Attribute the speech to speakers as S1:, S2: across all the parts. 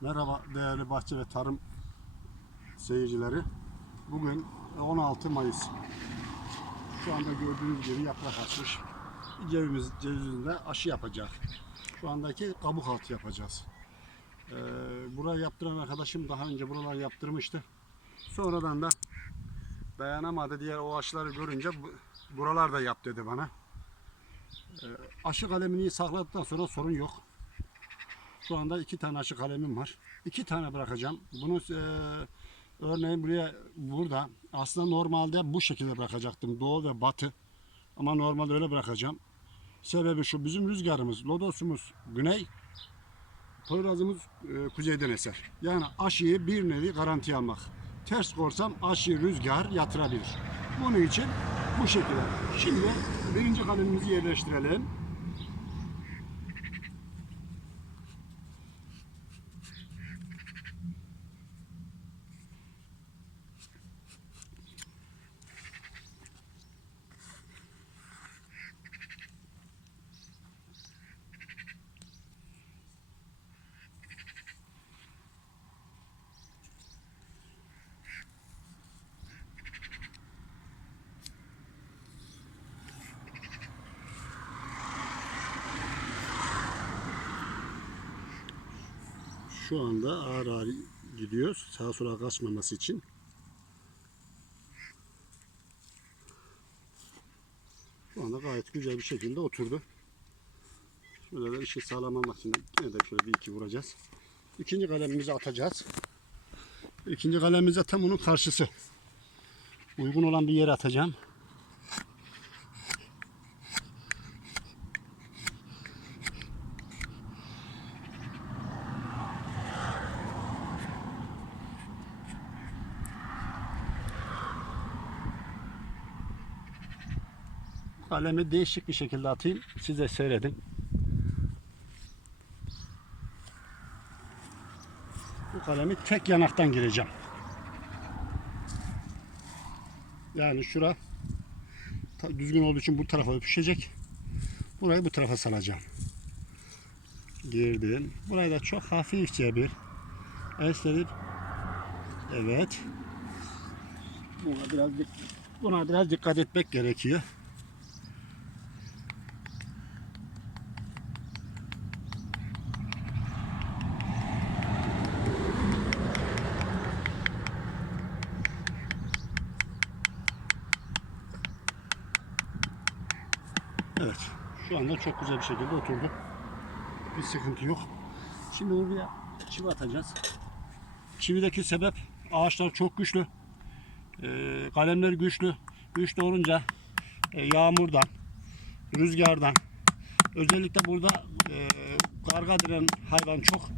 S1: Merhaba değerli bahçe ve tarım seyircileri. Bugün 16 Mayıs. Şu anda gördüğünüz gibi yaprak açmış. Cevimiz, cevizinde aşı yapacak. Şu andaki kabuk altı yapacağız. Ee, burayı yaptıran arkadaşım daha önce buraları yaptırmıştı. Sonradan da dayanamadı diğer o aşıları görünce bu- buralar da yap dedi bana. Ee, aşı kalemini sakladıktan sonra sorun yok. Şu anda iki tane aşı kalemim var. İki tane bırakacağım. Bunu e, örneğin buraya burada aslında normalde bu şekilde bırakacaktım. Doğu ve batı. Ama normalde öyle bırakacağım. Sebebi şu bizim rüzgarımız, lodosumuz güney, Poyraz'ımız e, kuzeyden eser. Yani aşıyı bir nevi garanti almak. Ters korsam aşı rüzgar yatırabilir. Bunun için bu şekilde. Şimdi birinci kalemimizi yerleştirelim. Şu anda ağır ağır gidiyoruz. Sağa sola kaçmaması için. Şu anda gayet güzel bir şekilde oturdu. Şöyle de işi sağlamamak için yine de şöyle bir iki vuracağız. İkinci kalemimizi atacağız. İkinci kalemimize tam onun karşısı. Uygun olan bir yere atacağım. Kalemi değişik bir şekilde atayım. Siz de seyredin. Bu kalemi tek yanaktan gireceğim. Yani şura düzgün olduğu için bu tarafa öpüşecek. Burayı bu tarafa salacağım. Girdim. Burayı da çok hafifçe bir estirip evet. Buna biraz buna biraz dikkat etmek gerekiyor. Evet. Şu anda çok güzel bir şekilde oturdu. Bir sıkıntı yok. Şimdi buraya çivi atacağız. Çivideki sebep ağaçlar çok güçlü. Ee, kalemler güçlü. Güçlü olunca e, yağmurdan, rüzgardan, özellikle burada e, karga diren hayvan çok.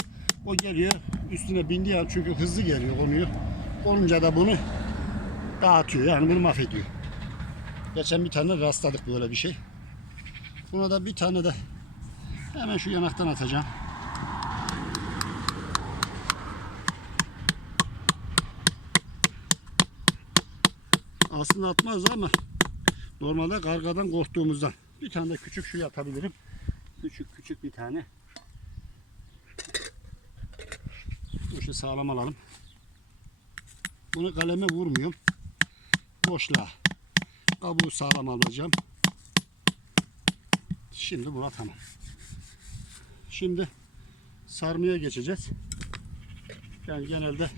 S1: O geliyor üstüne bindiği an çünkü hızlı geliyor konuyor. Olunca da bunu dağıtıyor yani bunu mahvediyor. Geçen bir tane rastladık böyle bir şey. Buna da bir tane de hemen şu yanaktan atacağım. Aslında atmaz ama normalde kargadan korktuğumuzdan. Bir tane de küçük şu atabilirim. Küçük küçük bir tane. Bu işi sağlam alalım. Bunu kaleme vurmuyorum. Boşluğa. Kabuğu sağlam alacağım. Şimdi buna tamam. Şimdi sarmaya geçeceğiz. Yani genelde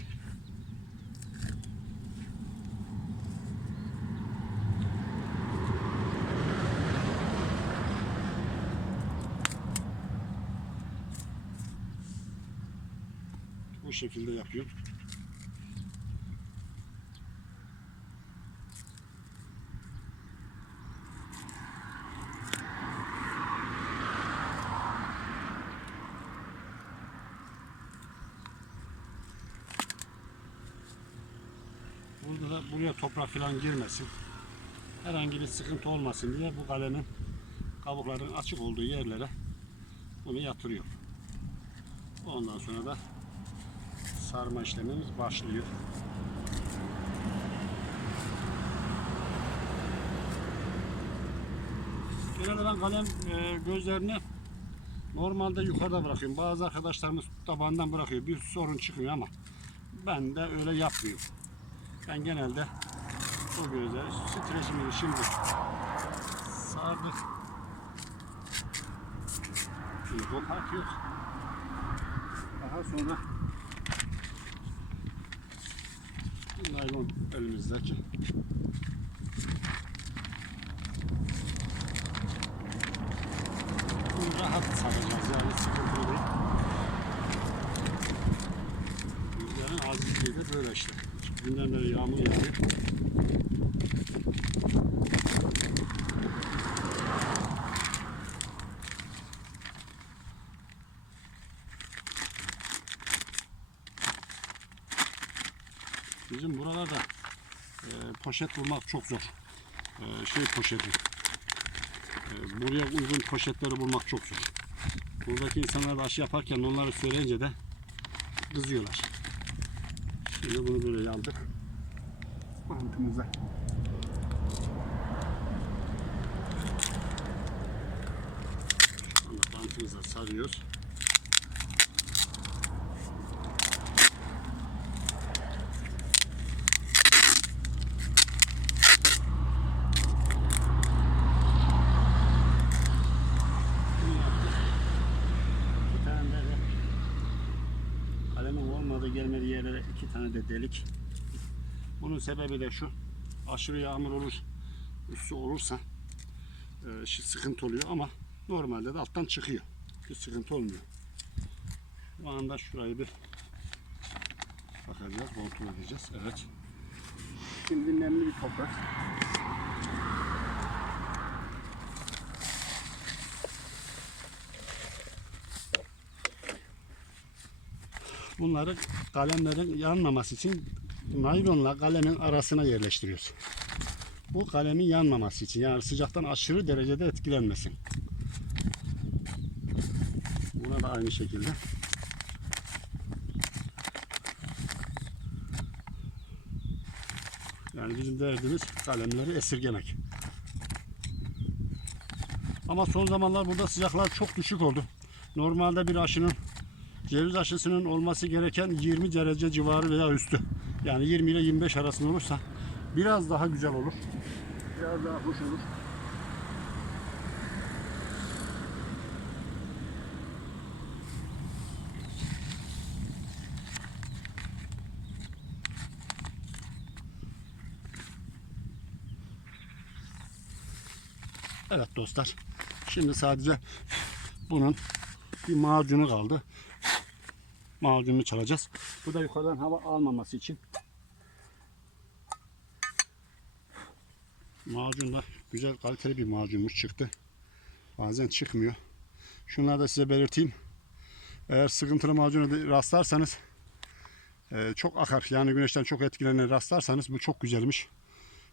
S1: bu şekilde yapıyorum. Burada da buraya toprak falan girmesin. Herhangi bir sıkıntı olmasın diye bu kalemin kabukların açık olduğu yerlere bunu yatırıyor. Ondan sonra da sarma işlemimiz başlıyor. Genelde ben kalem e, gözlerini Normalde yukarıda bırakıyorum. Bazı arkadaşlarımız tabandan bırakıyor. Bir sorun çıkmıyor ama ben de öyle yapmıyorum. Ben genelde bu gözle streçimizi şimdi sardık. Şimdi kopartıyoruz. Daha sonra bu naylon elimizdeki bunu rahat saracağız yani sıkıntılı değil. Rüzgarın azizliği de böyle işte. Günden beri yağmur yağıyor. Bizim buralarda e, poşet bulmak çok zor. E, şey poşeti. E, buraya uygun poşetleri bulmak çok zor. Buradaki insanlar da aşı yaparken onları söyleyince de kızıyorlar. Şimdi bunu böyle yandık. Bantımıza. Bantımıza sarıyoruz. Bunu yaptık. İki tane de kalemin olmadığı gelmediği yerlere iki tane de delik. Bunun sebebi de şu. Aşırı yağmur olur, su olursa e, sıkıntı oluyor ama normalde de alttan çıkıyor. Bir sıkıntı olmuyor. Şu anda şurayı bir bakacağız, kontrol edeceğiz. Evet. Şimdi nemli bir toprak. Bunları kalemlerin yanmaması için naylonla kalemin arasına yerleştiriyoruz. Bu kalemin yanmaması için yani sıcaktan aşırı derecede etkilenmesin. Buna da aynı şekilde. Yani bizim derdimiz kalemleri esirgemek. Ama son zamanlar burada sıcaklar çok düşük oldu. Normalde bir aşının ceviz aşısının olması gereken 20 derece civarı veya üstü. Yani 20 ile 25 arasında olursa biraz daha güzel olur. Biraz daha hoş olur. Evet dostlar. Şimdi sadece bunun bir macunu kaldı. Macununu çalacağız. Bu da yukarıdan hava almaması için. Macun da güzel kaliteli bir macunmuş çıktı. Bazen çıkmıyor. Şunları da size belirteyim. Eğer sıkıntılı macuna rastlarsanız e, çok akar. Yani güneşten çok etkilenen rastlarsanız bu çok güzelmiş.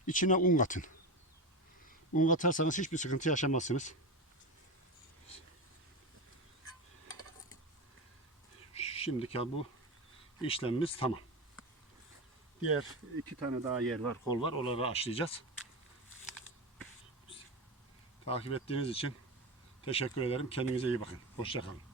S1: İçine un katın. Un katarsanız hiçbir sıkıntı yaşamazsınız. Şimdiki bu işlemimiz tamam. Diğer iki tane daha yer var, kol var. Onları açlayacağız. Takip ettiğiniz için teşekkür ederim. Kendinize iyi bakın. Hoşçakalın.